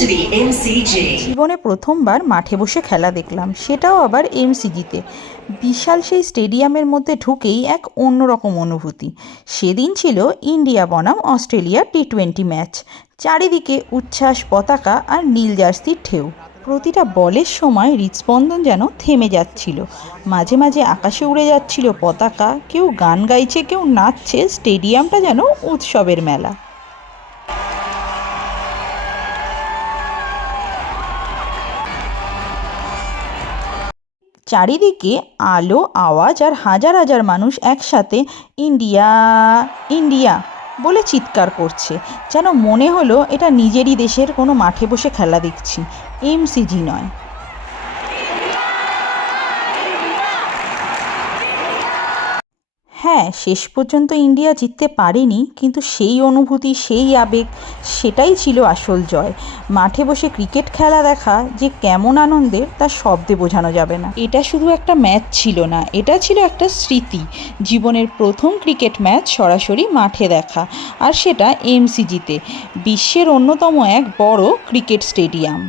to the MCG. জীবনে প্রথমবার মাঠে বসে খেলা দেখলাম, সেটাও আবার এমসিজিতে। বিশাল সেই স্টেডিয়ামের মধ্যে ঢুকেই এক অন্যরকম অনুভূতি। সেদিন ছিল ইন্ডিয়া বনাম অস্ট্রেলিয়া টি20 ম্যাচ। চারিদিকে উচ্ছ্বাস, পতাকা আর নীল জার্সির ঢেউ। প্রতিটা বলের সময় হৃদস্পন্দন যেন থেমে যাচ্ছিল। মাঝে মাঝে আকাশে উড়ে যাচ্ছিল পতাকা, কেউ গান গাইছে, কেউ নাচছে। স্টেডিয়ামটা যেন উৎসবের মেলা। চারিদিকে আলো, আওয়াজ আর হাজার হাজার মানুষ একসাথে ইন্ডিয়া ইন্ডিয়া বলে চিৎকার করছে। যেন মনে হলো এটা নিজেরই দেশের কোনো মাঠে বসে খেলা দেখছি, এমসিজি নয়। হ্যাঁ, শেষ পর্যন্ত ইন্ডিয়া জিততে পারেনি, কিন্তু সেই অনুভূতি, সেই আবেগ, সেটাই ছিল আসল জয়। মাঠে বসে ক্রিকেট খেলা দেখা যে কেমন আনন্দের তা শব্দে বোঝানো যাবে না। এটা শুধু একটা ম্যাচ ছিল না, এটা ছিল একটা স্মৃতি। জীবনের প্রথম ক্রিকেট ম্যাচ সরাসরি মাঠে দেখা, আর সেটা এমসিজিতে, বিশ্বের অন্যতম এক বড় ক্রিকেট স্টেডিয়াম।